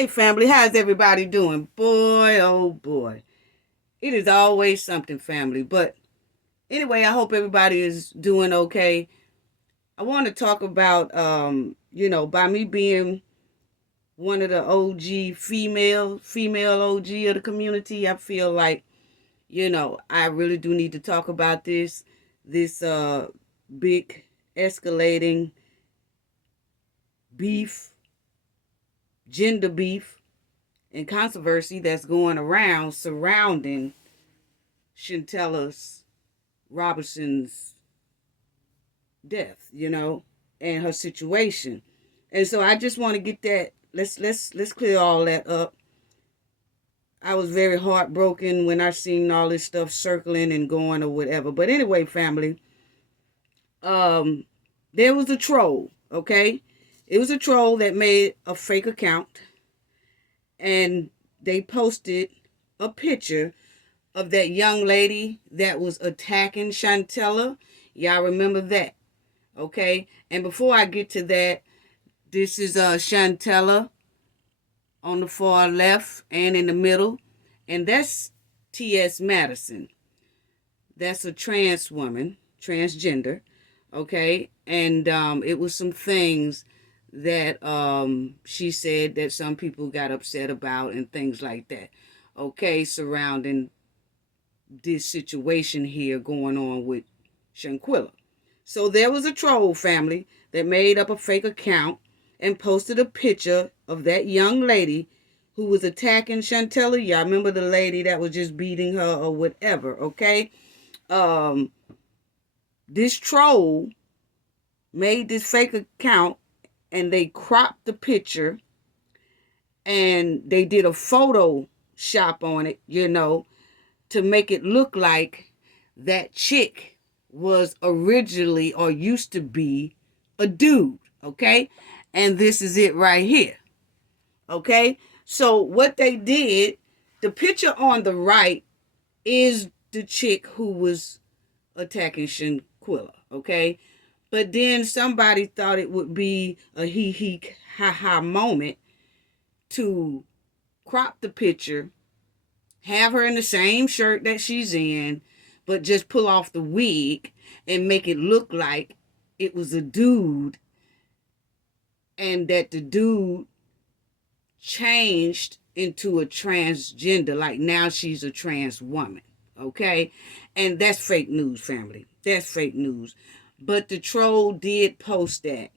Hey family, how's everybody doing? Boy, oh boy. It is always something, family. But anyway, I hope everybody is doing okay. I want to talk about by me being one of the OG female OG of the community, I feel like, I really do need to talk about this big escalating beef, gender beef and controversy that's going around surrounding Shanquella's Robinson's death, and her situation. And so I just want to get that. Let's clear all that up. I was very heartbroken when I seen all this stuff circling and going or whatever. But anyway, family, um, there was a troll. Okay, it was a troll that made a fake account, and they posted a picture of that young lady that was attacking Shanquella. Y'all remember that, okay? And before I get to that, this is Shanquella on the far left and in the middle, and that's T.S. Madison. That's a trans woman, transgender, okay? And it was some things that she said that some people got upset about and things like that, okay, surrounding this situation here going on with Shanquella. So there was a troll family that made up a fake account and posted a picture of that young lady who was attacking Shanquella. Y'all remember the lady that was just beating her or whatever, okay? Um, this troll made this fake account and they cropped the picture and they did a Photoshop on it, to make it look like that chick was originally or used to be a dude, okay? And this is it right here, okay? So what they did, the picture on the right is the chick who was attacking Shanquella, okay? But then somebody thought it would be a hee ha ha moment to crop the picture, have her in the same shirt that she's in, but just pull off the wig and make it look like it was a dude and that the dude changed into a transgender, like now she's a trans woman, okay? And that's fake news, family. That's fake news. But the troll did post that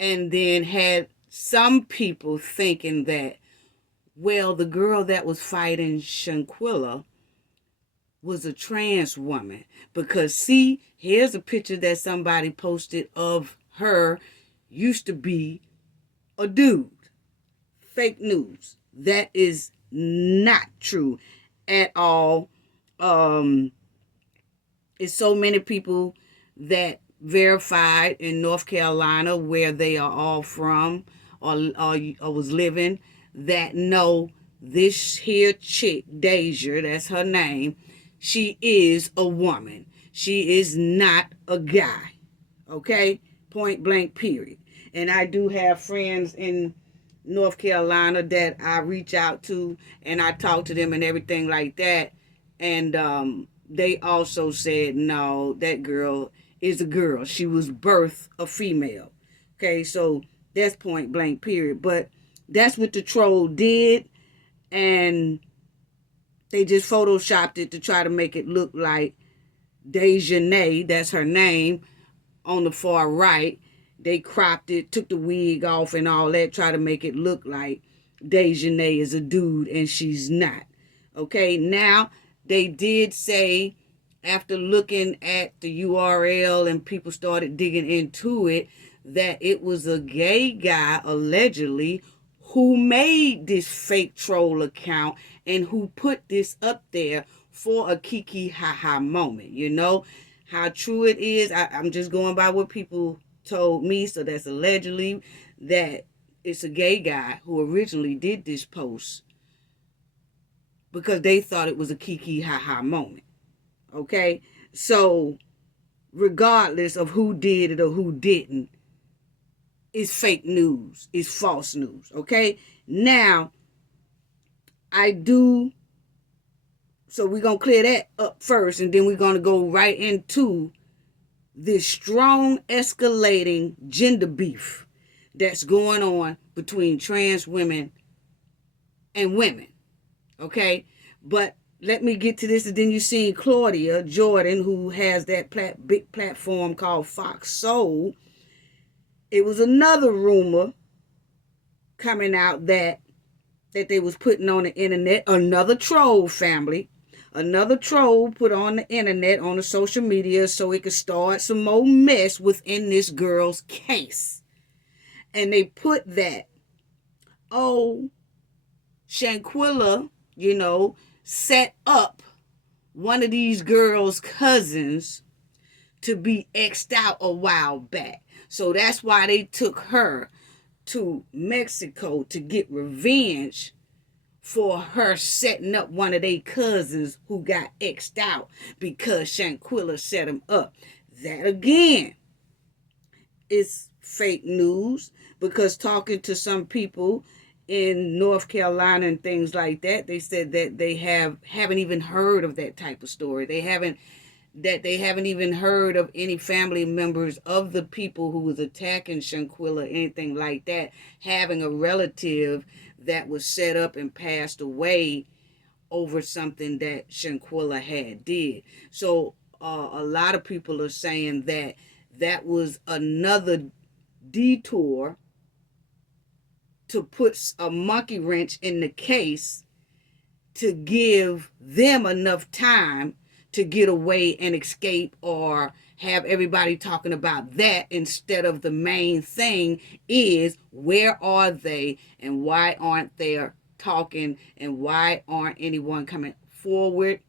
and then had some people thinking that, well, the girl that was fighting Shanquella was a trans woman. Because, see, here's a picture that somebody posted of her used to be a dude. Fake news. That is not true at all. It's so many people that verified in North Carolina, where they are all from or was living, that know this here chick, Deja, that's her name, she is a woman. She is not a guy. Okay? Point blank, period. And I do have friends in North Carolina that I reach out to and I talk to them and everything like that. And they also said, no, that girl is a girl. She was birthed a female. Okay, so that's point blank, period. But that's what the troll did. And they just photoshopped it to try to make it look like Dejanay, that's her name, on the far right. They cropped it, took the wig off and all that, try to make it look like Dejanay is a dude and she's not. Okay, now they did say, after looking at the URL and people started digging into it, that it was a gay guy, allegedly, who made this fake troll account and who put this up there for a kiki ha moment. You know how true it is. I'm just going by what people told me. So that's allegedly that it's a gay guy who originally did this post because they thought it was a kiki ha moment. Okay, so regardless of who did it or who didn't, is fake news, is false news. Okay? Now, so we're going to clear that up first, and then we're going to go right into this strong escalating gender beef that's going on between trans women and women. Okay? But let me get to this, and then you see Claudia Jordan, who has that big platform called Fox Soul. It was another rumor coming out that they was putting on the internet, another troll family, another troll put on the internet, on the social media, so it could start some more mess within this girl's case. And they put that, Shanquella, set up one of these girls' cousins to be X'd out a while back. So that's why they took her to Mexico to get revenge for her setting up one of their cousins who got X'd out because Shanquella set him up. That again is fake news, because talking to some people in North Carolina and things like that, they said that they haven't even heard of that type of story. They haven't even heard of any family members of the people who was attacking Shanquella, anything like that, having a relative that was set up and passed away over something that Shanquella had did. So a lot of people are saying that was another detour to put a monkey wrench in the case to give them enough time to get away and escape, or have everybody talking about that instead of the main thing is, where are they and why aren't they talking, and why aren't anyone coming forward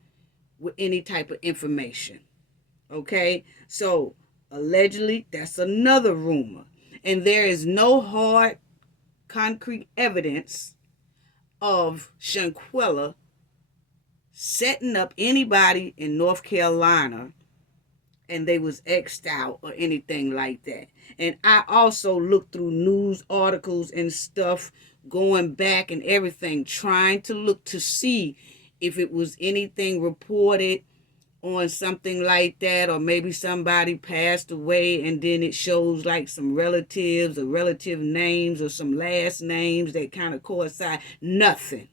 with any type of information? Okay, so allegedly that's another rumor, and there is no hard concrete evidence of Shanquella setting up anybody in North Carolina and they was X'd out or anything like that. And I also looked through news articles and stuff going back and everything, trying to look to see if it was anything reported on something like that, or maybe somebody passed away and then it shows like some relatives or relative names or some last names that kind of coincide. Nothing.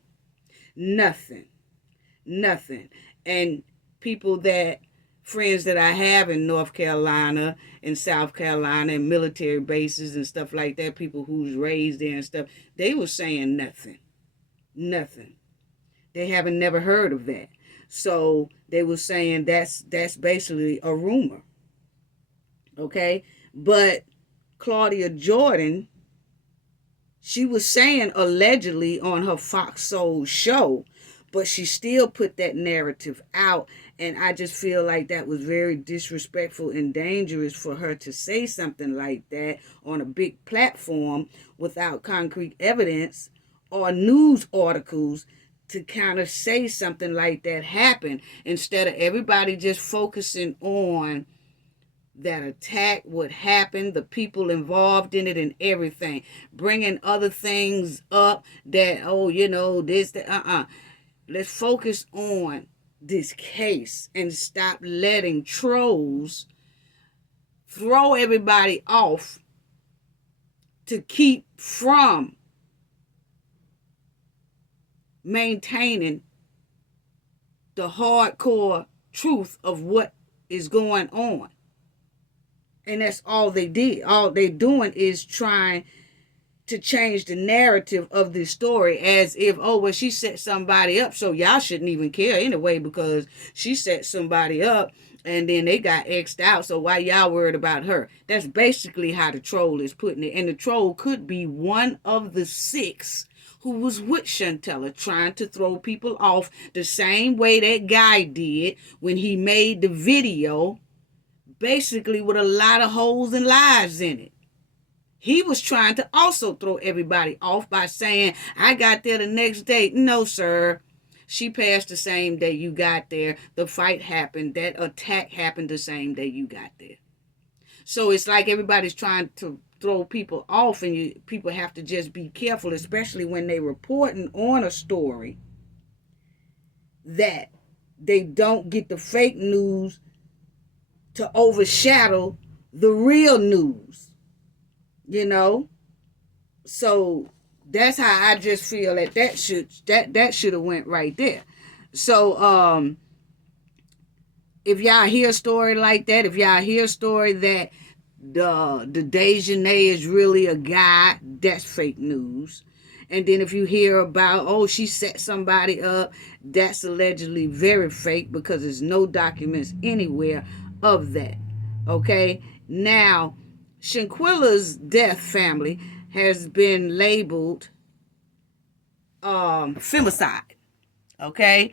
And friends that I have in North Carolina and South Carolina and military bases and stuff like that, people who's raised there and stuff, they were saying nothing. They haven't never heard of that. So they were saying that's basically a rumor. Okay? But Claudia Jordan, she was saying allegedly on her Fox Soul show, but she still put that narrative out. And I just feel like that was very disrespectful and dangerous for her to say something like that on a big platform without concrete evidence or news articles to kind of say something like that happened, instead of everybody just focusing on that attack, what happened, the people involved in it and everything, bringing other things up that, this, that, Let's focus on this case and stop letting trolls throw everybody off to keep from maintaining the hardcore truth of what is going on. And that's all they did. All they're doing is trying to change the narrative of this story as if, she set somebody up, so y'all shouldn't even care anyway because she set somebody up and then they got X'd out, so why y'all worried about her? That's basically how the troll is putting it. And the troll could be one of the 6 who was with Shanquella, trying to throw people off the same way that guy did when he made the video, basically with a lot of holes and lies in it. He was trying to also throw everybody off by saying, I got there the next day. No, sir. She passed the same day you got there. The fight happened. That attack happened the same day you got there. So it's like everybody's trying to throw people off, and people have to just be careful, especially when they reporting on a story, that they don't get the fake news to overshadow the real news, you know. So that's how I just feel that should have went right there. So if y'all hear a story like that, if y'all hear a story that the Dejanay is really a guy, that's fake news. And then if you hear about, oh, she set somebody up, that's allegedly very fake, because there's no documents anywhere of that. Okay? Now, Shanquella's death family has been labeled femicide. Okay?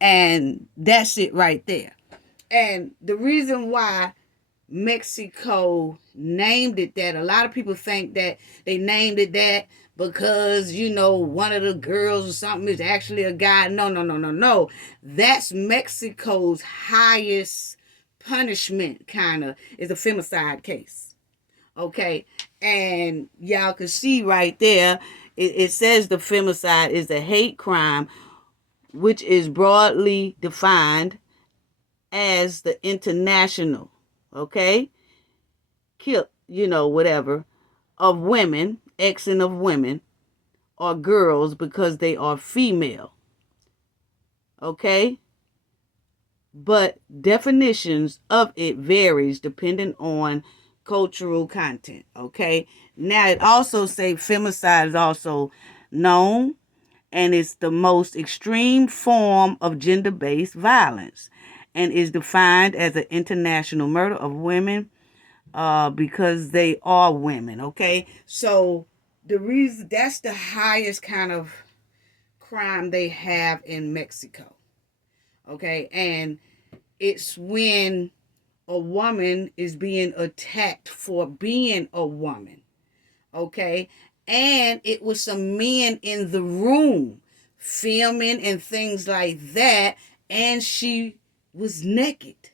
And that's it right there. And the reason why Mexico named it that, a lot of people think that they named it that because, one of the girls or something is actually a guy. No, no, no, no, no. That's Mexico's highest punishment, kind of, is a femicide case. Okay? And y'all can see right there, it says the femicide is a hate crime, which is broadly defined as the international, okay, kill, whatever, of women, Xing of women, or girls because they are female, okay? But definitions of it varies depending on cultural content, okay? Now, it also say femicide is also known, and it's the most extreme form of gender-based violence, and is defined as an international murder of women because they are women, okay? So the reason, that's the highest kind of crime they have in Mexico, okay? And it's when a woman is being attacked for being a woman, okay? And it was some men in the room filming and things like that, and she was naked.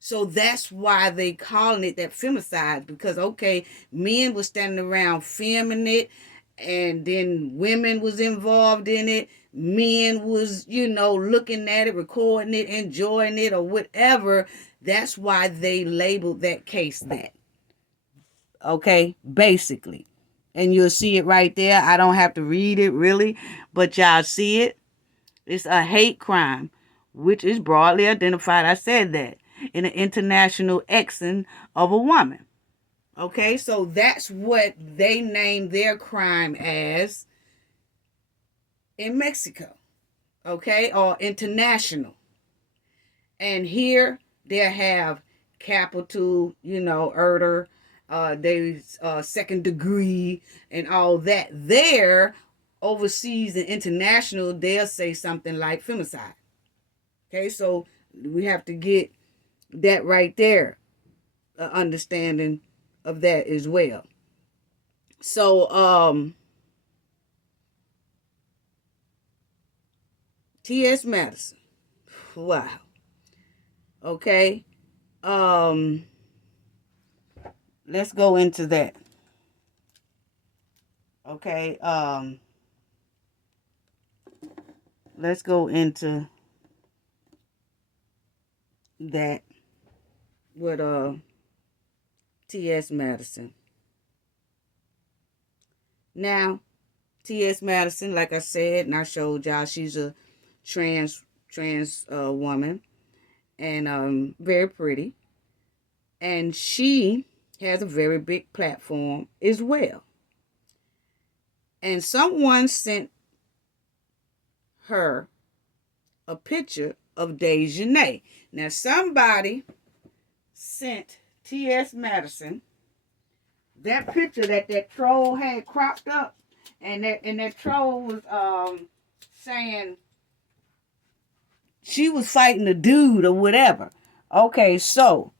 So that's why they calling it that femicide, because, okay, men were standing around filming it, and then women was involved in it. Men was, looking at it, recording it, enjoying it, or whatever. That's why they labeled that case that. Okay, basically. And you'll see it right there. I don't have to read it really, but y'all see it. It's a hate crime, which is broadly identified, I said that, in an international Xing of a woman. Okay, so that's what they named their crime as in Mexico. Okay, or international. And here they have capital, murder, there's second degree, and all that. There, overseas and international, they'll say something like femicide. Okay, so we have to get that right there, understanding of that as well. So, T.S. Madison. Wow. Okay. Let's go into that. Okay. Let's go into that with T.S. Madison. Now, T.S. Madison, like I said, and I showed y'all, she's a trans woman, and very pretty, and she has a very big platform as well. And someone sent her a picture of Dejanay. Now, somebody sent T.S. Madison that picture that troll had cropped up, and that troll was saying she was fighting a dude or whatever. Okay, so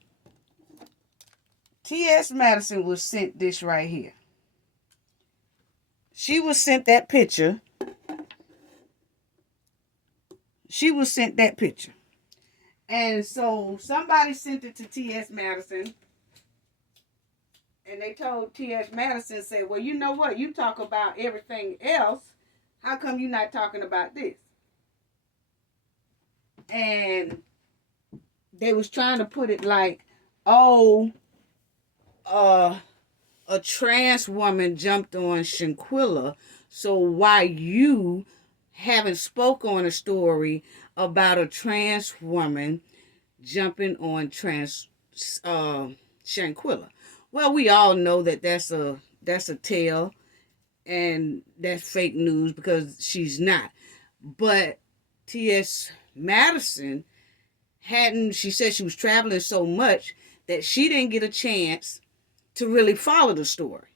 T.S. Madison was sent this right here. She was sent that picture. She was sent that picture. And so somebody sent it to T.S. Madison. And they told T.S. Madison, said, well, you know what? You talk about everything else. How come you not talking about this? And they was trying to put it like, oh, a trans woman jumped on Shanquella, so why you haven't spoke on a story about a trans woman jumping on Shanquella? Well, we all know that that's a tale, and that's fake news because she's not. But T.S. Madison she said she was traveling so much that she didn't get a chance to really follow the story.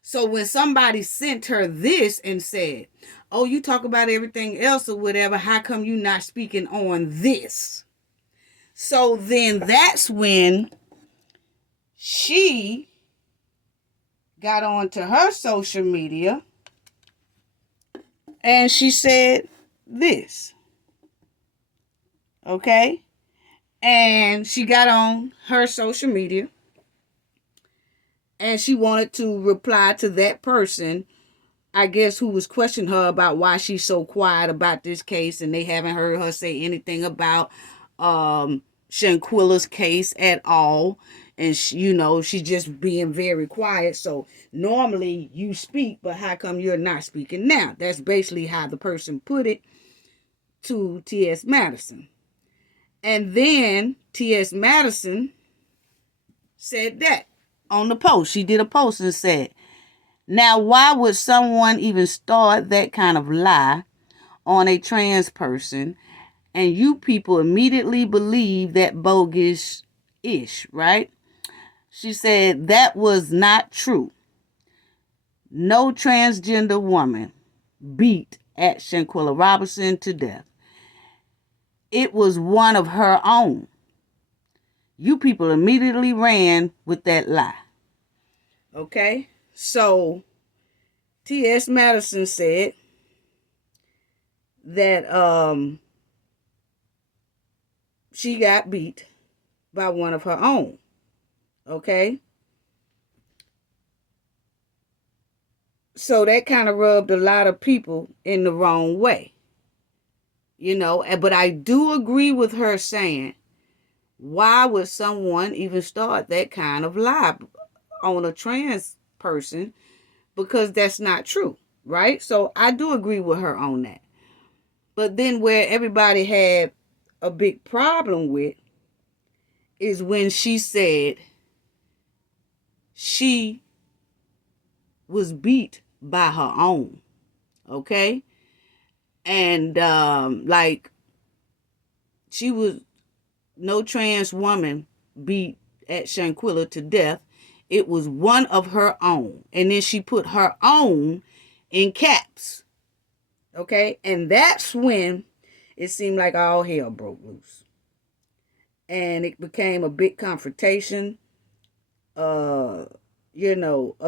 So when somebody sent her this and said, oh, you talk about everything else or whatever, how come you not speaking on this? So then that's when she got onto her social media and she said this. Okay? And she got on her social media and she wanted to reply to that person, I guess, who was questioning her about why she's so quiet about this case, and they haven't heard her say anything about Shanquella's case at all. And she's just being very quiet. So normally you speak, but how come you're not speaking now? That's basically how the person put it to T.S. Madison. And then T.S. Madison said that on the post. She did a post and said, now, why would someone even start that kind of lie on a trans person and you people immediately believe that bogus-ish, right? She said that was not true. No transgender woman beat at Shanquella Robinson to death. It was one of her own. You people immediately ran with that lie. Okay? So, T.S. Madison said that she got beat by one of her own. Okay? So that kind of rubbed a lot of people in the wrong way. But I do agree with her saying, why would someone even start that kind of lie on a trans person? Because that's not true, right? So I do agree with her on that. But then where everybody had a big problem with is when she said she was beat by her own, okay? And she was, no trans woman beat at Shanquella to death. It was one of her own. And then she put her own in caps. Okay? And that's when it seemed like all hell broke loose. And it became a big confrontation. A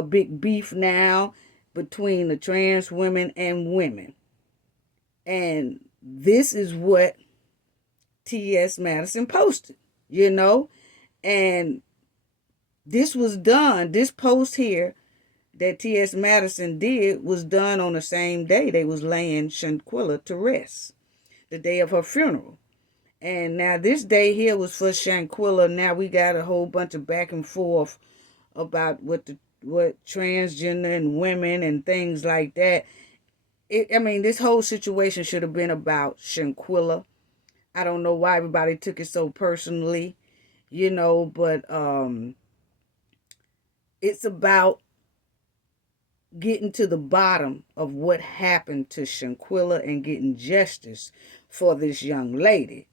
big beef now between the trans women and women. And this is what T.S. Madison posted, and this was done, this post here that T.S. Madison did was done on the same day they was laying Shanquella to rest, the day of her funeral. And now this day here was for Shanquella. Now we got a whole bunch of back and forth about what transgender and women and things like that. This whole situation should have been about Shanquella. I don't know why everybody took it so personally, but it's about getting to the bottom of what happened to Shanquella and getting justice for this young lady.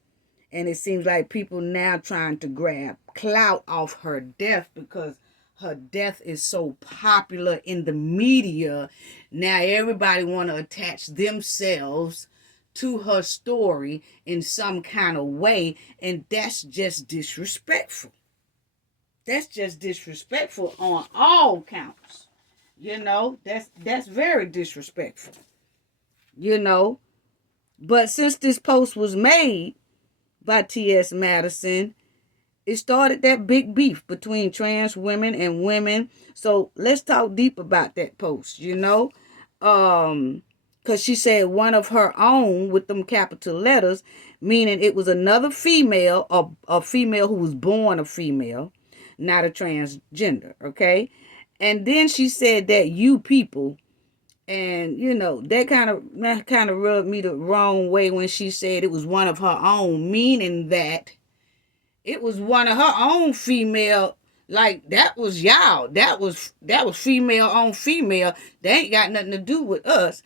And it seems like people now trying to grab clout off her death because her death is so popular in the media. Now everybody want to attach themselves to her story in some kind of way, and that's just disrespectful. That's just disrespectful on all counts. That's very disrespectful. But since this post was made by T.S. Madison, It started that big beef between trans women and women. So let's talk deep about that post, because she said one of her own with them capital letters, meaning it was another female, or a female who was born a female, not a transgender, okay? And then she said that you people, and that kind of rubbed me the wrong way when she said it was one of her own, meaning that it was one of her own female. Like, that was y'all. That was female on female. They ain't got nothing to do with us.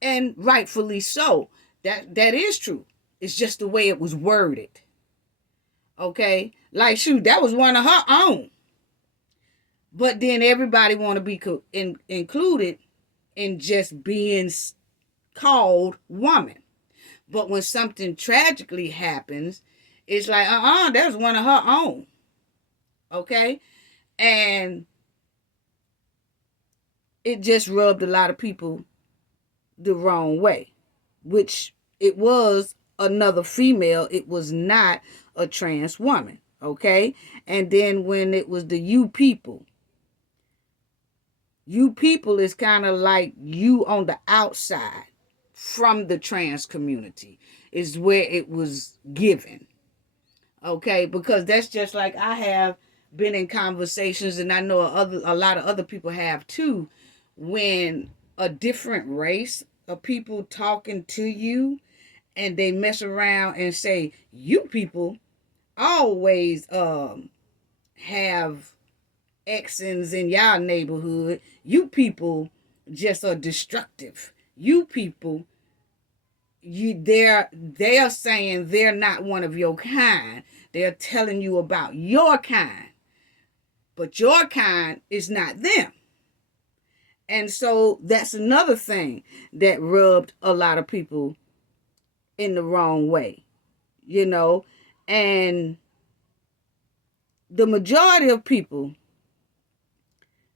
And rightfully so. That is true. It's just the way it was worded. Okay? Like, shoot, that was one of her own. But then everybody want to be included in just being called woman. But when something tragically happens, it's like, that was one of her own. Okay? And it just rubbed a lot of people the wrong way, which it was another female. It was not a trans woman. Okay? And then when it was the you people is kind of like you on the outside from the trans community is where it was given. Okay, because that's just like I have been in conversations, and I know a lot of other people have too, when a different race of people talking to you and they mess around and say, you people always have X's in y'all neighborhood. You people just are destructive. You people, they are saying they're not one of your kind. They're telling you about your kind, but your kind is not them. And so that's another thing that rubbed a lot of people in the wrong way, and the majority of people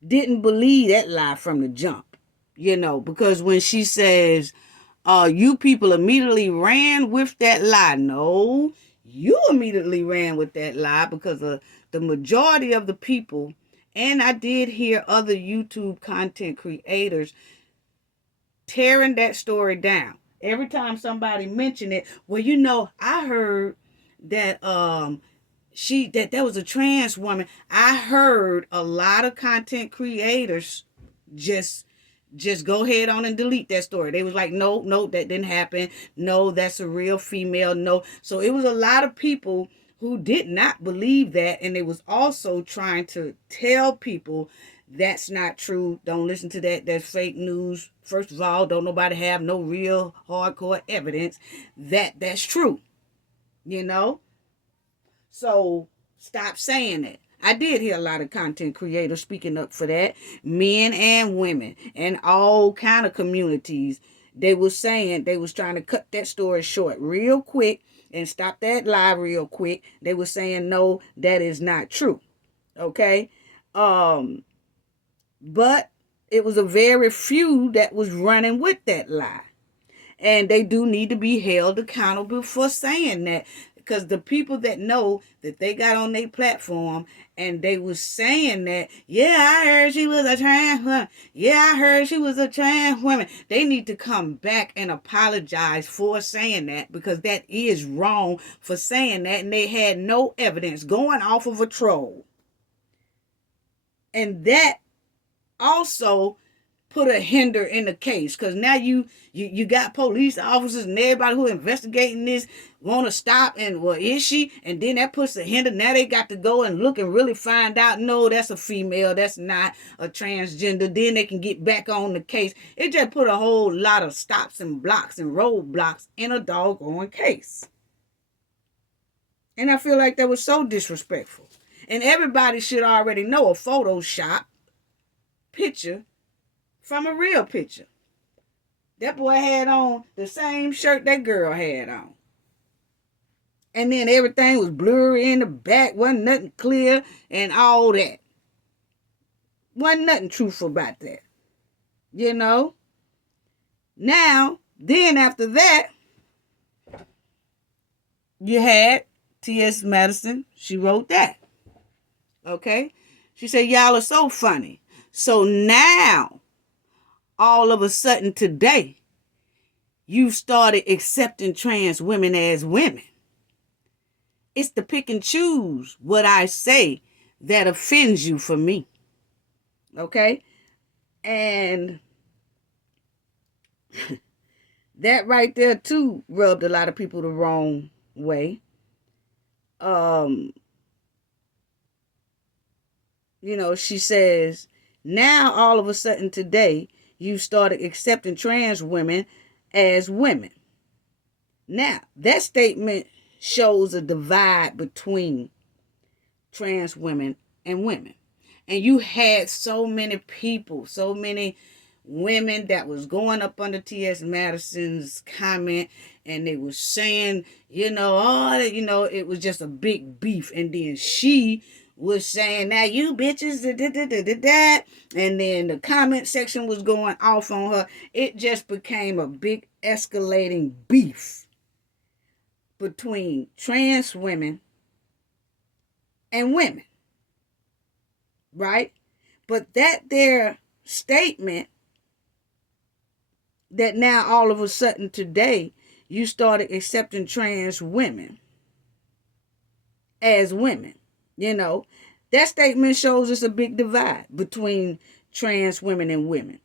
didn't believe that lie from the jump, because when she says, you people immediately ran with that lie. No, you immediately ran with that lie, because the majority of the people, and I did hear other YouTube content creators tearing that story down. Every time somebody mentioned it, well, I heard that that was a trans woman. I heard a lot of content creators just go ahead on and delete that story. They was like, no, that didn't happen. No, that's a real female. No. So it was a lot of people who did not believe that, and they was also trying to tell people that's not true. Don't listen to that. That's fake news. First of all, don't nobody have no real hardcore evidence that that's true. So stop saying it. I did hear a lot of content creators speaking up for that, men and women and all kind of communities. They was saying, they was trying to cut that story short real quick and stop that lie real quick. They was saying, no, that is not true. Okay? But it was a very few that was running with that lie. And they do need to be held accountable for saying that. Because the people that know that they got on their platform and they was saying that, yeah, I heard she was a trans woman. Yeah, I heard she was a trans woman. They need to come back and apologize for saying that, because that is wrong for saying that. And they had no evidence, going off of a troll. And that also put a hinder in the case, because now you got police officers and everybody who investigating this want to stop, and well, is she? And then that puts a hinder. Now they got to go and look and really find out, no, that's a female, that's not a transgender. Then they can get back on the case. It just put a whole lot of stops and blocks and roadblocks in a doggone case. And I feel like that was so disrespectful. And everybody should already know a Photoshop picture from a real picture. That boy had on the same shirt that girl had on. And then everything was blurry in the back. Wasn't nothing clear and all that. Wasn't nothing truthful about that. Now, then after that, you had T.S. Madison, she wrote that. Okay? She said, y'all are so funny. So now, all of a sudden today, you started accepting trans women as women. It's the pick and choose what I say that offends you for me. Okay? And that right there too rubbed a lot of people the wrong way. She says, now all of a sudden today, you started accepting trans women as women. Now, that statement shows a divide between trans women and women. And you had so many people, so many women that was going up under T.S. Madison's comment, and they was saying, it was just a big beef. And then she was saying, now you bitches, and then the comment section was going off on her. It just became a big escalating beef between trans women and women, right? But that their statement that now all of a sudden today you started accepting trans women as women, that statement shows us a big divide between trans women and women.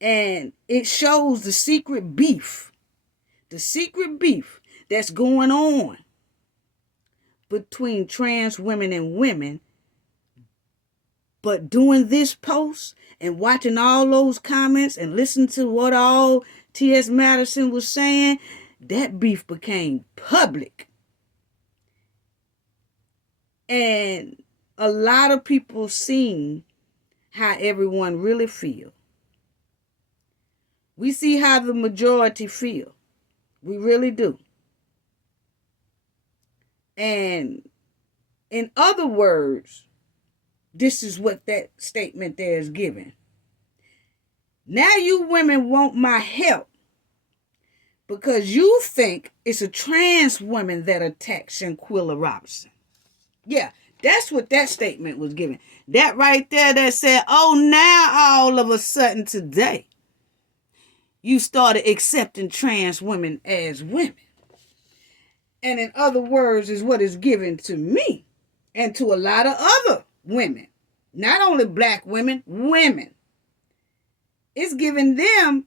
And it shows the secret beef that's going on between trans women and women. But doing this post and watching all those comments and listening to what all T.S. Madison was saying, that beef became public. And a lot of people seen how everyone really feel. We see how the majority feel. We really do. And in other words, this is what that statement there is giving. Now you women want my help because you think it's a trans woman that attacked Shanquella Robinson. Yeah, that's what that statement was giving. That right there that said, oh, now all of a sudden today, you started accepting trans women as women. And in other words, is what is given to me and to a lot of other women. Not only black women, women. It's giving them,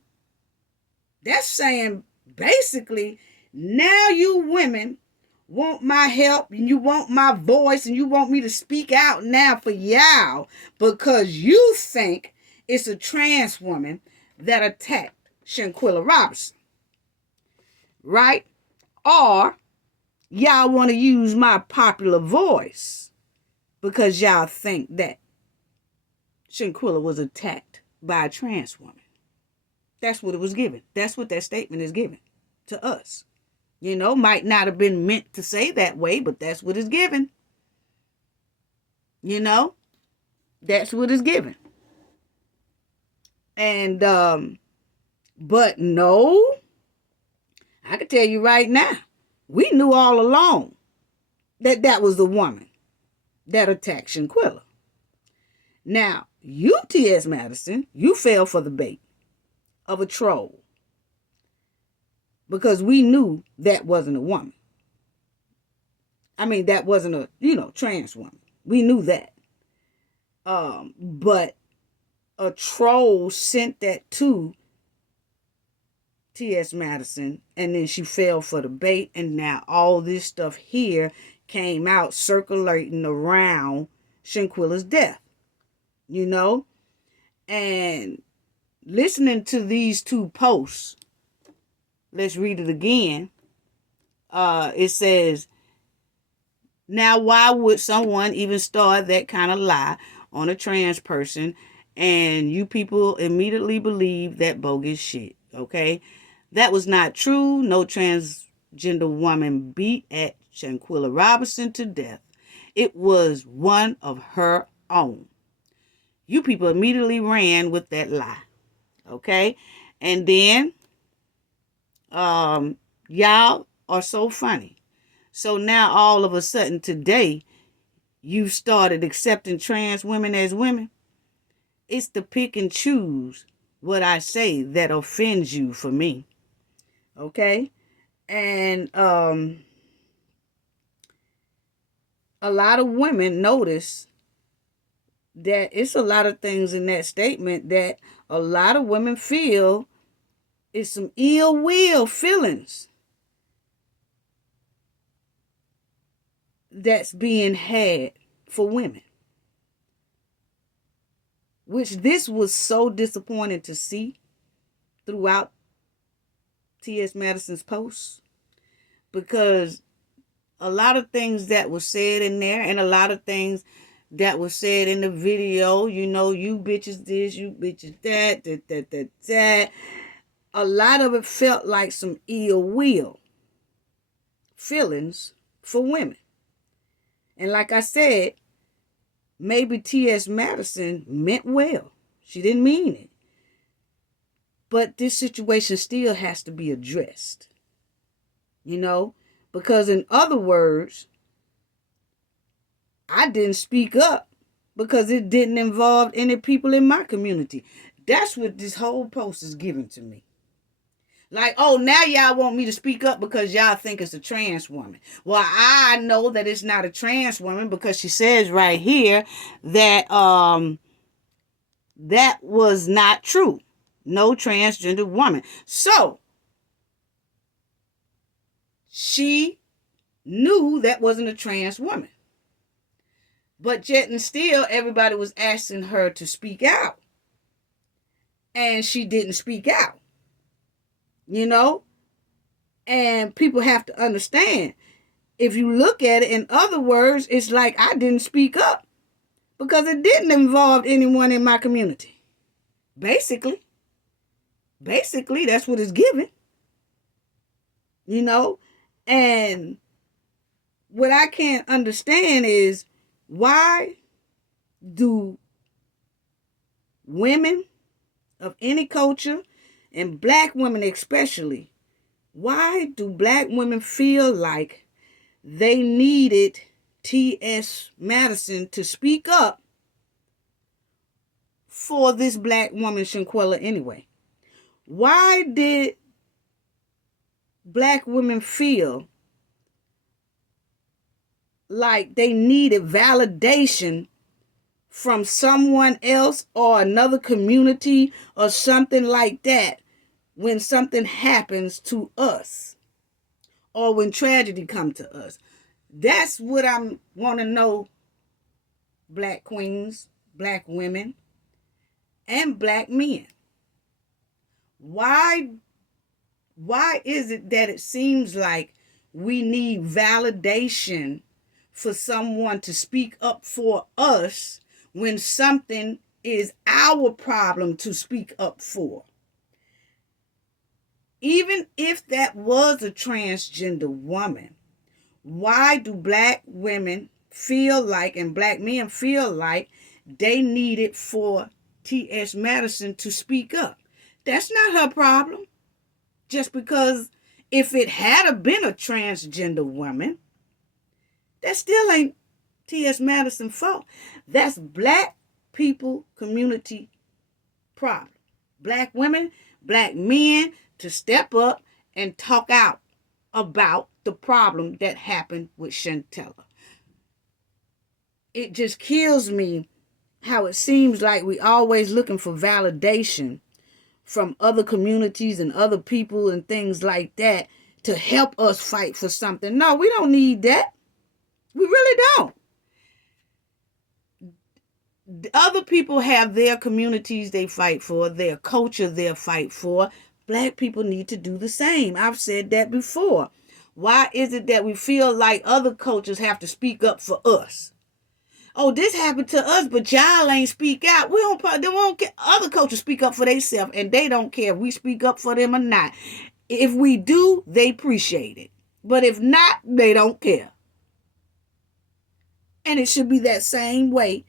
that's saying basically, now you women want my help and you want my voice and you want me to speak out now for y'all because you think it's a trans woman that attacked Shanquella Robinson. Right? Or y'all want to use my popular voice because y'all think that Shanquella was attacked by a trans woman. That's what it was given. That's what that statement is given to us. Might not have been meant to say that way, but that's what it's given. That's what it's given. And, but no, I can tell you right now, we knew all along that that was the woman that attacked Shanquella. Now, you, T.S. Madison, you fell for the bait of a troll because we knew that wasn't a woman. I mean, that wasn't a, trans woman. We knew that. But a troll sent that to T.S. Madison, and then she fell for the bait, and now all this stuff here came out circulating around Shanquella's death. And listening to these two posts, let's read it again. It says, now why would someone even start that kind of lie on a trans person and you people immediately believe that bogus shit, okay? That was not true. No transgender woman beat at Shanquella Robinson to death. It was one of her own. You people immediately ran with that lie. Okay? And then, y'all are so funny. So now all of a sudden today, you started accepting trans women as women. It's the pick and choose what I say that offends you for me. Okay? And a lot of women notice that it's a lot of things in that statement that a lot of women feel is some ill will feelings that's being had for women. Which this was so disappointing to see throughout T.S. Madison's posts, because a lot of things that were said in there and a lot of things that was said in the video, you bitches this, you bitches that. A lot of it felt like some ill will feelings for women. And like I said, maybe T.S. Madison meant well. She didn't mean it. But this situation still has to be addressed. Because in other words, I didn't speak up because it didn't involve any people in my community. That's what this whole post is giving to me. Like, oh, now y'all want me to speak up because y'all think it's a trans woman. Well, I know that it's not a trans woman because she says right here that that was not true. No transgender woman. So, she knew that wasn't a trans woman. But yet and still, everybody was asking her to speak out. And she didn't speak out. And people have to understand, if you look at it, in other words, it's like I didn't speak up because it didn't involve anyone in my community. Basically, that's what it's given. And what I can't understand is, why do women of any culture, and black women especially, why do black women feel like they needed T.S. Madison to speak up for this black woman, Shanquella, anyway? Why did black women feel like they needed validation from someone else or another community or something like that when something happens to us or when tragedy comes to us? That's what I want to know, black queens, black women, and black men. Why is it that it seems like we need validation for someone to speak up for us when something is our problem to speak up for? Even if that was a transgender woman, why do black women feel like, and black men feel like, they needed for T.S. Madison to speak up? That's not her problem. Just because if it had been a transgender woman, that still ain't T.S. Madison's fault. That's black people community problem. Black women, black men to step up and talk out about the problem that happened with Shanquella. It just kills me how it seems like we always looking for validation from other communities and other people and things like that to help us fight for something. No, we don't need that. We really don't. Other people have their communities they fight for, their culture they fight for. Black people need to do the same. I've said that before. Why is it that we feel like other cultures have to speak up for us? Oh, this happened to us, but y'all ain't speak out. They won't care. Other cultures speak up for themselves, and they don't care if we speak up for them or not. If we do, they appreciate it. But if not, they don't care. And it should be that same way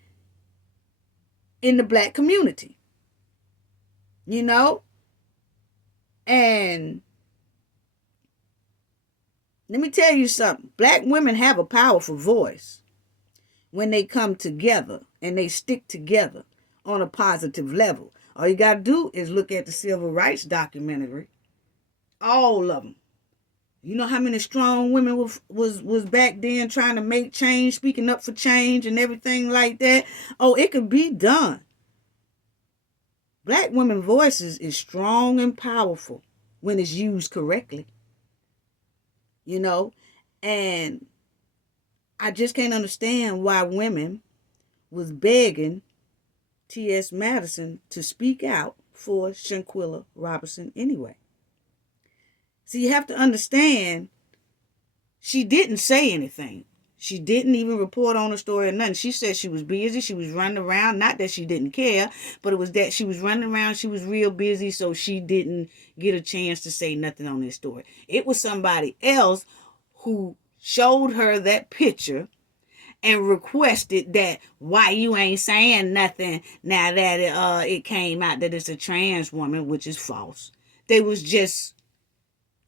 in the black community. And Let me tell you something. Black women have a powerful voice when they come together and they stick together on a positive level. All you got to do is look at the civil rights documentary. All of them. You know how many strong women was back then trying to make change, speaking up for change and everything like that? Oh, it could be done. Black women's voices is strong and powerful when it's used correctly. You know, and I just can't understand why women was begging T.S. Madison to speak out for Shanquella Robinson anyway. So you have to understand, she didn't say anything. She didn't even report on the story or nothing. She said she was busy. She was running around. Not that she didn't care, but it was that she was running around. She was real busy, so she didn't get a chance to say nothing on this story. It was somebody else who showed her that picture and requested that, why you ain't saying nothing now that it came out that it's a trans woman, which is false. They was just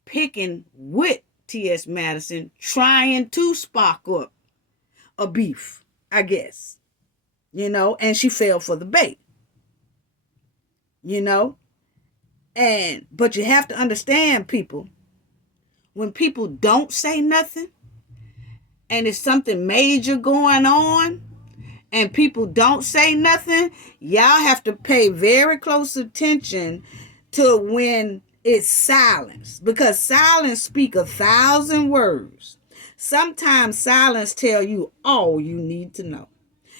picking with T.S. Madison, trying to spark up a beef, I guess. You know, and she fell for the bait. You know? But you have to understand, people, when people don't say nothing, and it's something major going on, and people don't say nothing, y'all have to pay very close attention to when it's silence, because silence speak 1,000 words. Sometimes silence tell you all you need to know.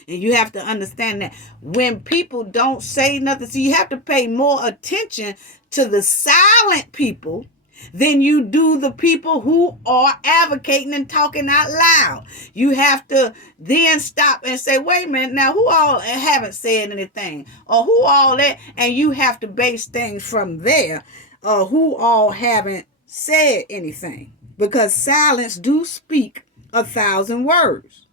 And you have to understand that when people don't say nothing, so you have to pay more attention to the silent people than you do the people who are advocating and talking out loud. You have to then stop and say, wait a minute, now who all haven't said anything? Or who all that? And you have to base things from there. Who all haven't said anything. Because silence do speak 1,000 words.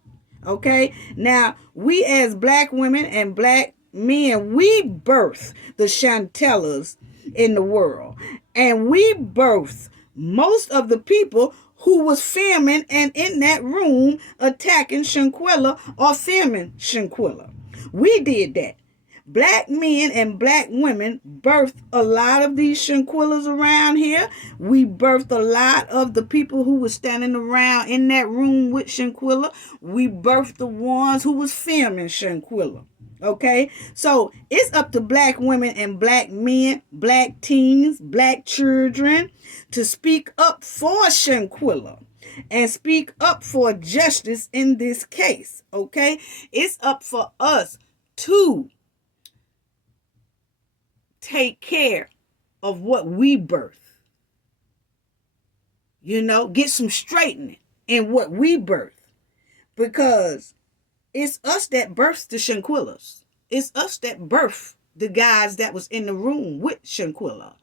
Okay? Now, we as black women and black men, we birth the Shanquellas in the world. And we birthed most of the people who was filming and in that room attacking Shanquella or filming Shanquella. We did that. Black men and black women birthed a lot of these Shanquellas around here. We birthed a lot of the people who was standing around in that room with Shanquella. We birthed the ones who was filming Shanquella. Okay, so it's up to black women and black men, black teens, black children to speak up for Shanquella and speak up for justice in this case. Okay, it's up for us to take care of what we birth. You know, get some straightening in what we birth, because it's us that birthed the Shanquellas. It's us that birthed the guys that was in the room with Shanquella.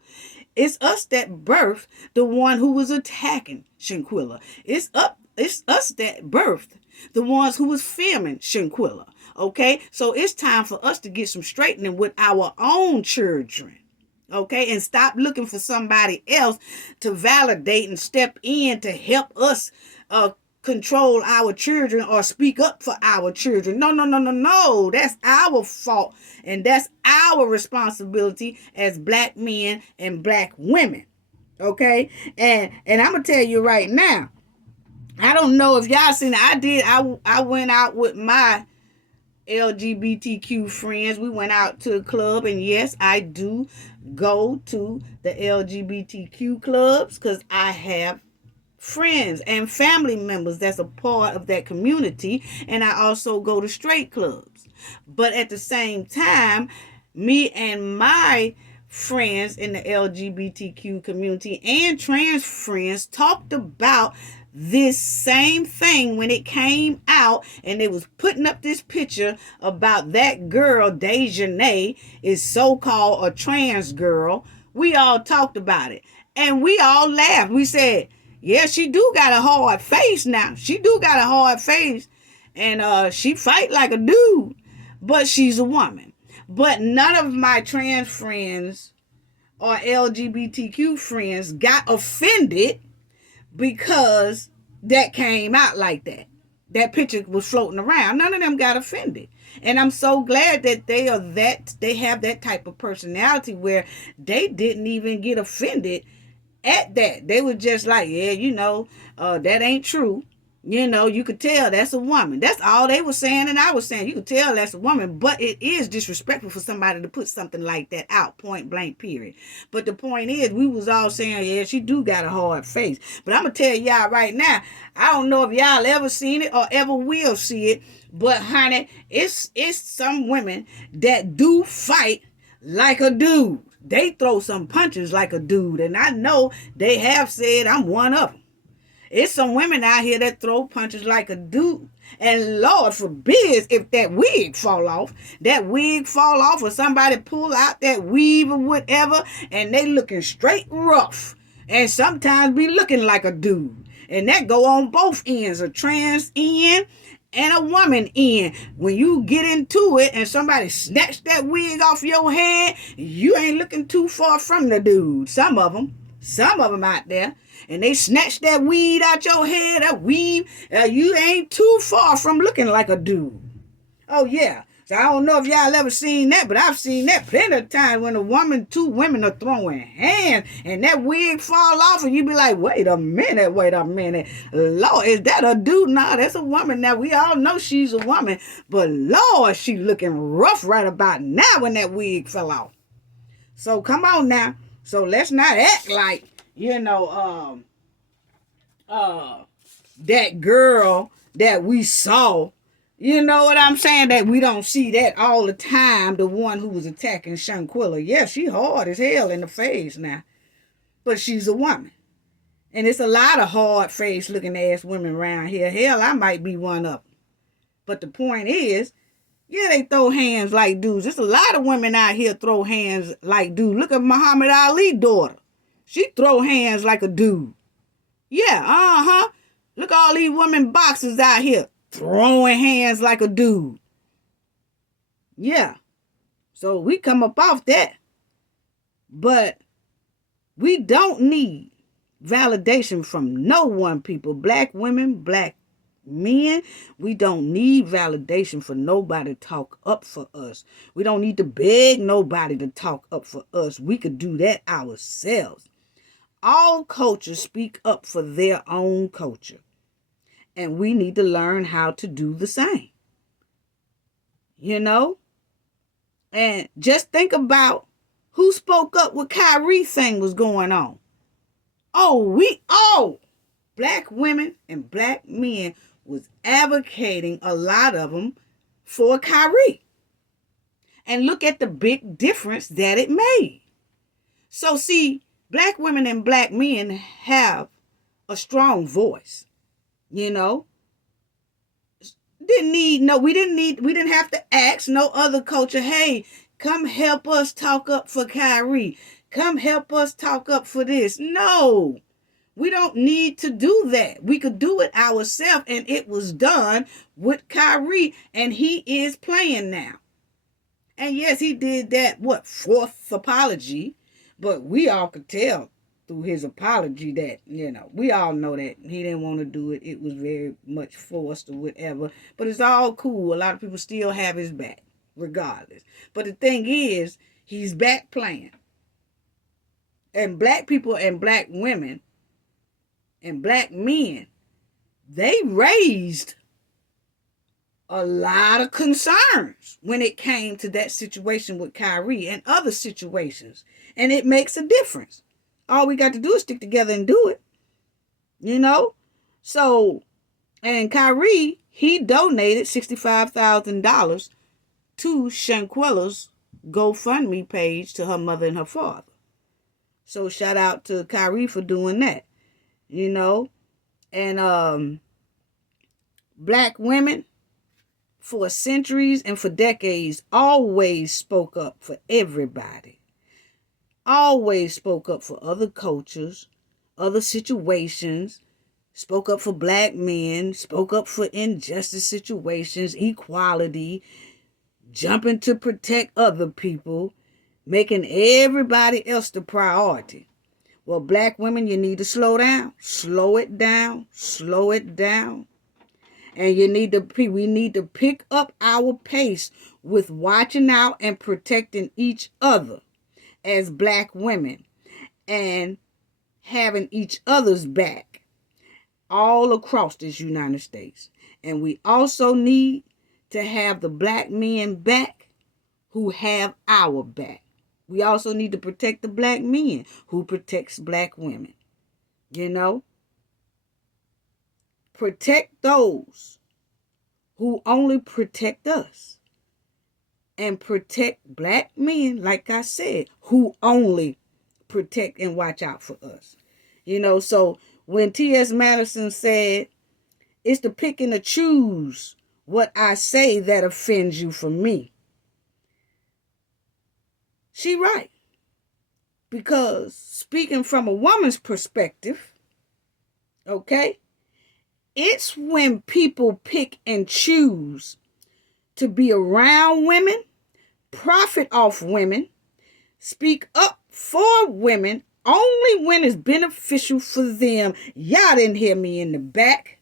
It's us that birthed the one who was attacking Shanquella. It's us that birthed the ones who was filming Shanquella. Okay? So it's time for us to get some straightening with our own children. Okay? And stop looking for somebody else to validate and step in to help us control our children or speak up for our children. No. That's our fault. And that's our responsibility as black men and black women. Okay? And I'm going to tell you right now, I don't know if y'all seen it. I went out with my LGBTQ friends. We went out to a club, and yes, I do go to the LGBTQ clubs because I have friends and family members that's a part of that community, and I also go to straight clubs. But at the same time, me and my friends in the LGBTQ community and trans friends talked about this same thing when it came out, and they was putting up this picture about that girl Dejanay is so-called a trans girl. We all talked about it, and we all laughed. We said, yeah, she do got a hard face now. She do got a hard face. And she fight like a dude. But she's a woman. But none of my trans friends or LGBTQ friends got offended because that came out like that. That picture was floating around. None of them got offended. And I'm so glad that they have that type of personality where they didn't even get offended at that. They were just like, yeah, that ain't true. You could tell that's a woman. That's all they were saying, and I was saying, you could tell that's a woman, but it is disrespectful for somebody to put something like that out, point blank, period. But the point is, we was all saying, yeah, she do got a hard face. But I'm going to tell y'all right now, I don't know if y'all ever seen it or ever will see it, but honey, it's some women that do fight like a dude. They throw some punches like a dude, and I know they have said I'm one of them. It's some women out here that throw punches like a dude. And Lord forbid if that wig fall off or somebody pull out that weave or whatever, and they looking straight rough. And sometimes be looking like a dude. And that go on both ends, a trans end and a woman end. When you get into it and somebody snatch that wig off your head, you ain't looking too far from the dude. Some of them out there. And they snatch that weed out your head, that weave, you ain't too far from looking like a dude. Oh, yeah. So I don't know if y'all ever seen that, but I've seen that plenty of times when two women are throwing hands and that wig fall off and you be like, wait a minute. Lord, is that a dude? Nah, that's a woman. Now, we all know she's a woman, but Lord, she looking rough right about now when that wig fell off. So come on now. So let's not act like, that girl that we saw, you know what I'm saying? That we don't see that all the time. The one who was attacking Shanquella. Yeah, she hard as hell in the face now. But she's a woman. And it's a lot of hard face looking ass women around here. Hell, I might be one of them. But the point is, yeah, they throw hands like dudes. There's a lot of women out here throw hands like dudes. Look at Muhammad Ali's daughter. She throw hands like a dude. Yeah, Look at all these women boxers out here throwing hands like a dude. Yeah. So we come up off that. But we don't need validation from no one, people. Black women, black men, we don't need validation for nobody to talk up for us. We don't need to beg nobody to talk up for us. We could do that ourselves. All cultures speak up for their own culture. And we need to learn how to do the same. And just think about who spoke up when Kyrie thing was going on. Black women and black men was advocating, a lot of them, for Kyrie. And look at the big difference that it made. So see, black women and black men have a strong voice. We didn't have to ask no other culture, hey, come help us talk up for Kyrie. Come help us talk up for this. No, we don't need to do that. We could do it ourselves, and it was done with Kyrie, and he is playing now. And yes, he did that, fourth apology, but we all could tell through his apology that, we all know that he didn't want to do it. It was very much forced or whatever. But it's all cool. A lot of people still have his back, regardless. But the thing is, he's back playing. And black people and black women and black men, they raised a lot of concerns when it came to that situation with Kyrie and other situations. And it makes a difference. All we got to do is stick together and do it. So, and Kyrie, he donated $65,000 to Shanquella's GoFundMe page to her mother and her father. So shout out to Kyrie for doing that. And black women for centuries and for decades always spoke up for everybody. Always spoke up for other cultures, other situations, spoke up for black men, spoke up for injustice situations, equality, jumping to protect other people, making everybody else the priority. Well, black women, you need to slow down. Slow it down. Slow it down. And we need to pick up our pace with watching out and protecting each other as black women and having each other's back all across this United States. And we also need to have the black men back who have our back. We also need to protect the black men who protects black women. You know? Protect those who only protect us. And protect black men, like I said, who only protect and watch out for us. You know, so when T.S. Madison said, it's the pick and the choose what I say that offends you from me. She right. Because speaking from a woman's perspective, okay, it's when people pick and choose to be around women, profit off women, speak up for women, only when it's beneficial for them. Y'all didn't hear me in the back.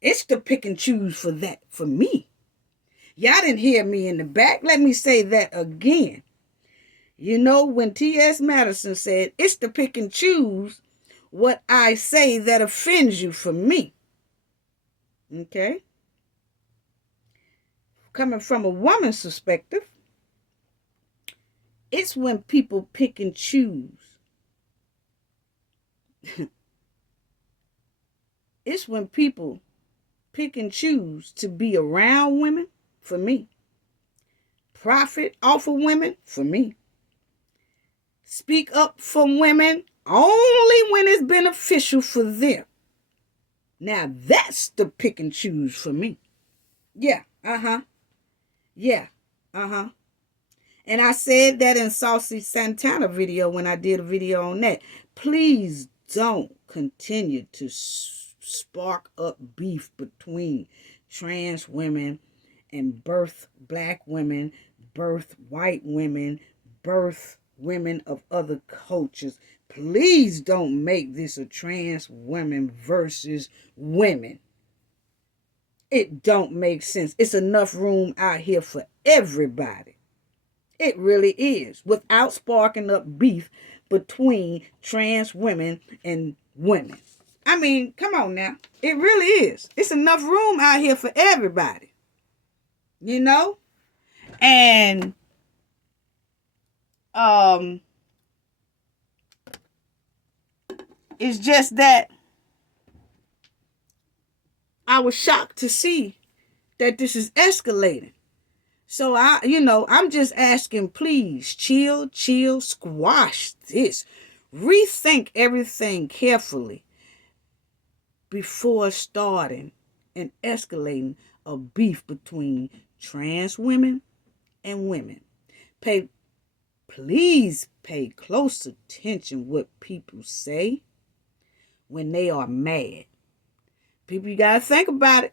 It's the pick and choose for that, for me. Y'all didn't hear me in the back. Let me say that again. You know, when T.S. Madison said, it's the pick and choose what I say that offends you for me. Okay? Coming from a woman's perspective, it's when people pick and choose. It's when people pick and choose to be around women, for me. Profit off of women, for me. Speak up for women only when it's beneficial for them. Now that's the pick and choose for me. Yeah, Yeah, And I said that in Saucy Santana video when I did a video on that. Please don't continue to spark up beef between trans women and birth black women, birth white women, birth women of other cultures. Please don't make this a trans women versus women. It don't make sense. It's enough room out here for everybody. It really is. Without sparking up beef between trans women and women. I mean, come on now. It really is. It's enough room out here for everybody. You know? And it's just that I was shocked to see that this is escalating. So I'm just asking, please, chill, squash this. Rethink everything carefully before starting and escalating a beef between trans women and women. Please pay close attention what people say when they are mad. People, you got to think about it.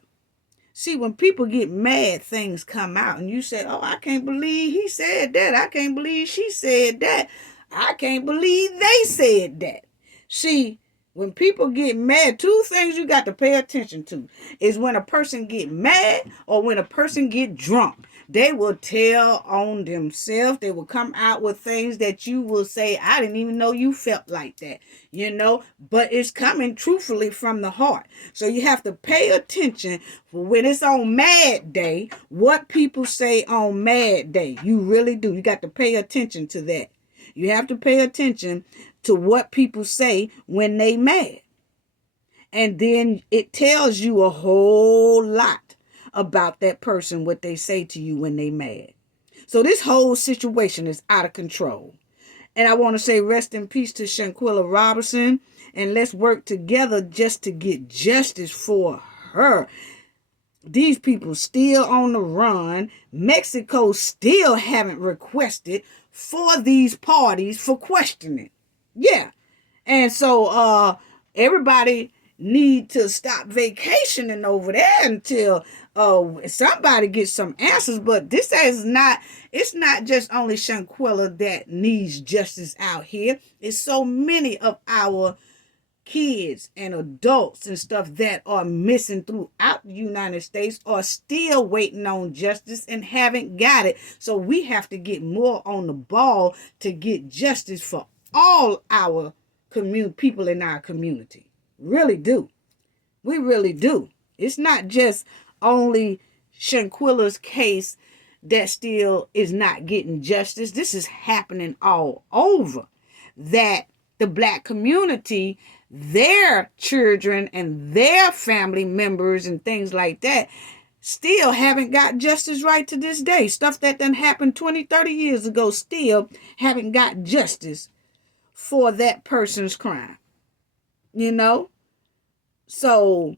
See, when people get mad, things come out. And you say, oh, I can't believe he said that. I can't believe she said that. I can't believe they said that. See, when people get mad, two things you got to pay attention to is when a person get mad or when a person get drunk. They will tell on themselves. They will come out with things that you will say, I didn't even know you felt like that, but it's coming truthfully from the heart. So you have to pay attention when it's on Mad Day, what people say on Mad Day. You really do. You got to pay attention to that. You have to pay attention to what people say when they mad. And then it tells you a whole lot about that person, what they say to you when they mad. So this whole situation is out of control. And I want to say rest in peace to Shanquella Robinson. And let's work together just to get justice for her. These people still on the run. Mexico still haven't requested for these parties for questioning. Yeah. And so everybody need to stop vacationing over there until somebody get some answers, but this is not, it's not just only Shanquella that needs justice out here. It's so many of our kids and adults and stuff that are missing throughout the United States are still waiting on justice and haven't got it. So we have to get more on the ball to get justice for all our people in our community. Really do. We really do. It's not just only Shanquella's case that still is not getting justice. This is happening all over. That the Black community, their children and their family members and things like that still haven't got justice right to this day. Stuff that done happened 20, 30 years ago still haven't got justice for that person's crime. You know? So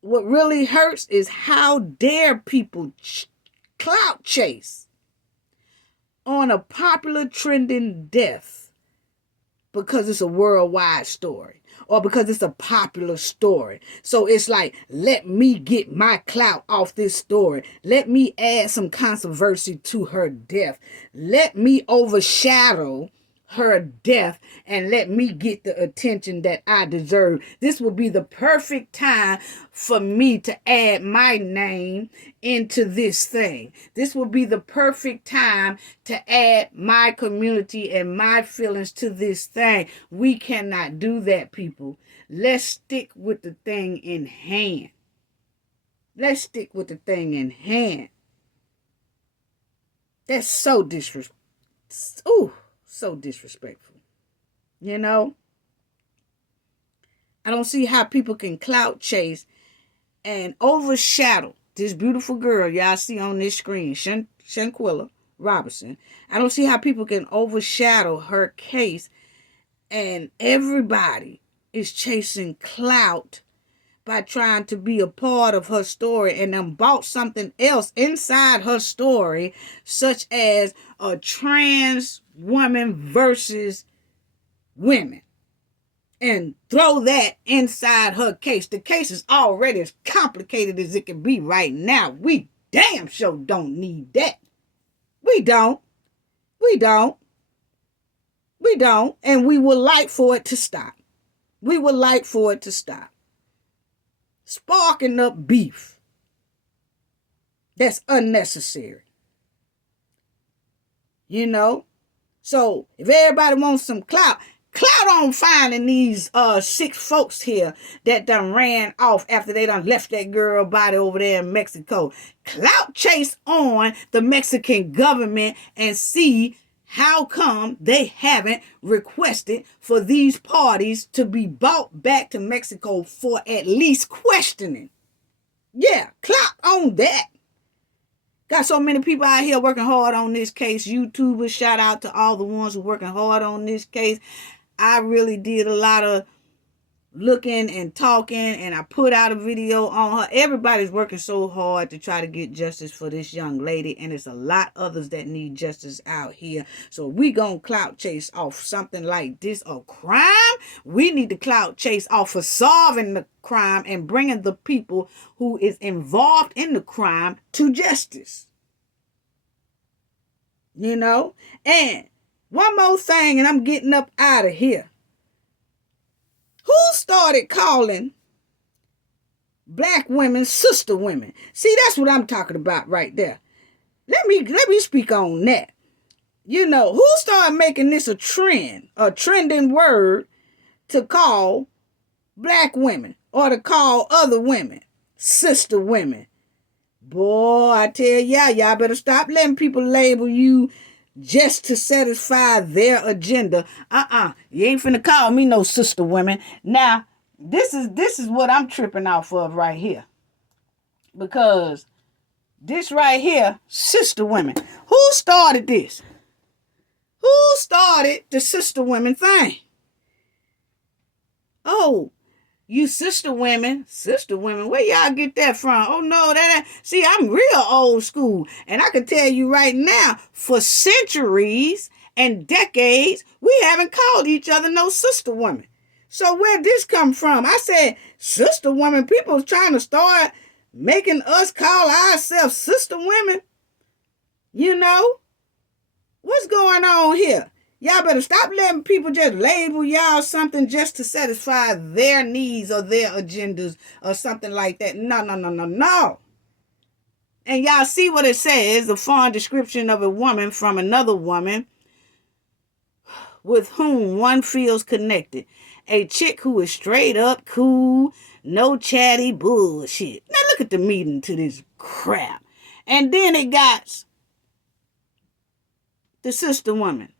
what really hurts is how dare people clout chase on a popular trending death because it's a worldwide story or because it's a popular story. So it's like, let me get my clout off this story. Let me add some controversy to her death. Let me overshadow her death and let me get the attention that I deserve. This will be the perfect time for me to add my name into this thing. This will be the perfect time to add my community and my feelings to this thing. We cannot do that, people. Let's stick with the thing in hand. Let's stick with the thing in hand. That's so disrespectful. Ooh. So disrespectful. You know? I don't see how people can clout chase and overshadow this beautiful girl y'all see on this screen, Shanquella Robinson. I don't see how people can overshadow her case and everybody is chasing clout by trying to be a part of her story and then bought something else inside her story, such as a trans woman versus women, and throw that inside her case. The case is already as complicated as it can be right now. We damn sure don't need that. We don't. We don't. We don't. And we would like for it to stop. We would like for it to stop. Sparking up beef. That's unnecessary. You know? So if everybody wants some clout on finding these 6 folks here that done ran off after they done left that girl body over there in Mexico. Clout chase on the Mexican government and see how come they haven't requested for these parties to be brought back to Mexico for at least questioning. Yeah, clout on that. Got so many people out here working hard on this case. YouTubers, shout out to all the ones who are working hard on this case. I really did a lot of looking and talking, and I put out a video on her. Everybody's working so hard to try to get justice for this young lady, and there's a lot others that need justice out here. So we gonna clout chase off something like this, a crime. We need to clout chase off for solving the crime and bringing the people who is involved in the crime to justice. You know? And one more thing, and I'm getting up out of here. Who started calling black women sister women? See, that's what I'm talking about right there. Let me speak on that. You know, who started making this a trend, a trending word to call black women or to call other women sister women? Boy, I tell y'all better stop letting people label you just to satisfy their agenda. You ain't finna call me no sister women. Now, this is what I'm tripping off of right here. Because this right here, sister women. Who started this? Who started the sister women thing? Oh, you sister women, where y'all get that from? Oh no, see, I'm real old school. And I can tell you right now, for centuries and decades, we haven't called each other no sister women. So where'd this come from? I said, sister woman. People trying to start making us call ourselves sister women. You know? What's going on here? Y'all better stop letting people just label y'all something just to satisfy their needs or their agendas or something like that. No, no, no, no, no. And y'all see what it says, a fond description of a woman from another woman with whom one feels connected. A chick who is straight up cool, no chatty bullshit. Now look at the meaning to this crap. And then it got the sister woman.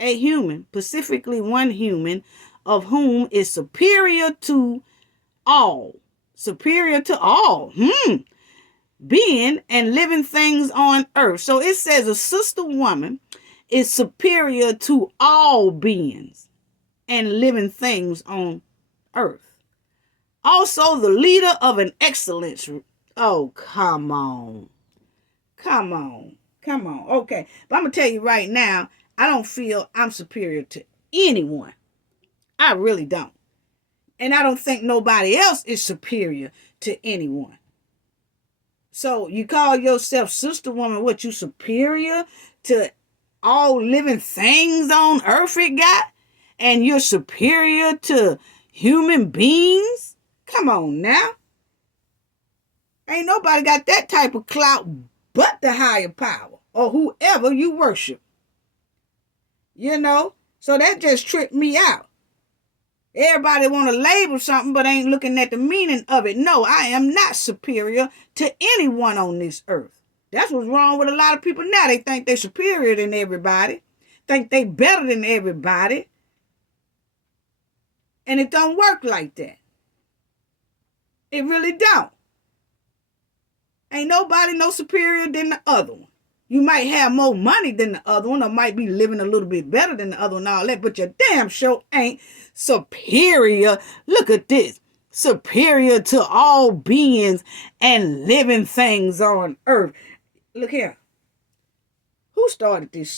A human, specifically one human, of whom is superior to all. Superior to all. Being and living things on earth. So it says a sister woman is superior to all beings and living things on earth. Also the leader of an excellence. Oh, come on. Come on. Come on. Okay. But I'm going to tell you right now, I don't feel I'm superior to anyone. I really don't. And I don't think nobody else is superior to anyone. So you call yourself sister woman, what, you superior to all living things on earth it got? And you're superior to human beings? Come on now. Ain't nobody got that type of clout but the higher power or whoever you worship. You know? So that just tripped me out. Everybody want to label something but ain't looking at the meaning of it. No, I am not superior to anyone on this earth. That's what's wrong with a lot of people now. They think they're superior than everybody. Think they better than everybody. And it don't work like that. It really don't. Ain't nobody no superior than the other one. You might have more money than the other one or might be living a little bit better than the other one and all that, but you damn sure ain't superior. Look at this. Superior to all beings and living things on earth. Look here. Who started this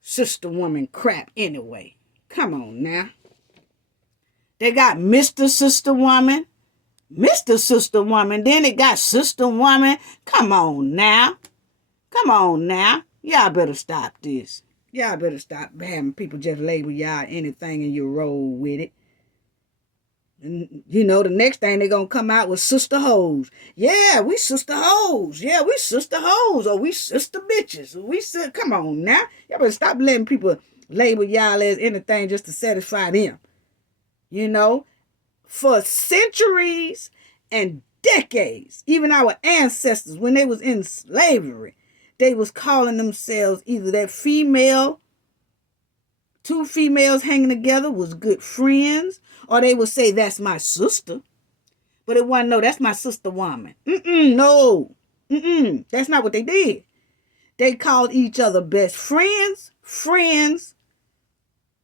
sister woman crap anyway? Come on now. They got Mr. Sister Woman. Mr. Sister Woman. Then it got Sister Woman. Come on now. Come on now. Y'all better stop this. Y'all better stop having people just label y'all anything and you roll with it. And, you know, the next thing they're going to come out with sister hoes. Yeah, we sister hoes. Yeah, we sister hoes. Or we sister bitches. Come on now. Y'all better stop letting people label y'all as anything just to satisfy them. You know? For centuries and decades, even our ancestors, when they was in slavery, they was calling themselves either that female, two females hanging together was good friends, or they would say, that's my sister. But it wasn't, no, that's my sister woman. No. That's not what they did. They called each other best friends,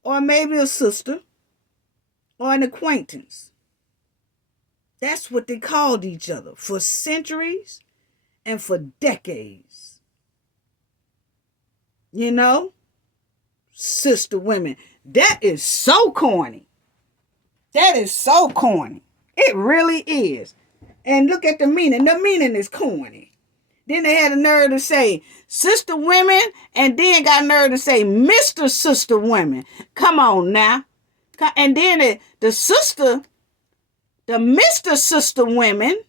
or maybe a sister, or an acquaintance. That's what they called each other for centuries and for decades. You know? Sister women. That is so corny. That is so corny. It really is. And look at the meaning. The meaning is corny. Then they had the nerve to say sister women and then got nerve to say Mr. Sister Women. Come on now. And then the sister... The Mr. Sister Women,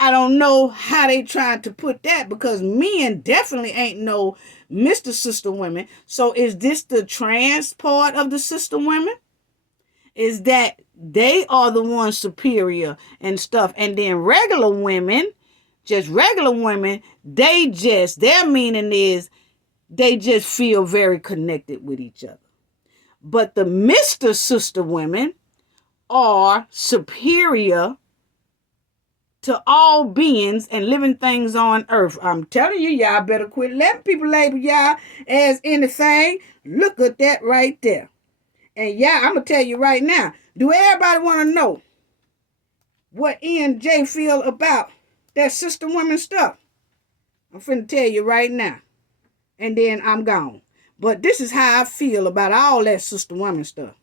I don't know how they tried to put that because men definitely ain't no Mr. Sister Women. So is this the trans part of the sister women? Is that they are the ones superior and stuff. And then regular women, just regular women, their meaning is they just feel very connected with each other. But the Mr. Sister Women are superior to all beings and living things on earth. I'm telling you, y'all better quit letting people label y'all as anything. Look at that right there. And yeah, I'm going to tell you right now, do everybody want to know what E and J feel about that sister woman stuff? I'm finna tell you right now. And then I'm gone. But this is how I feel about all that sister woman stuff.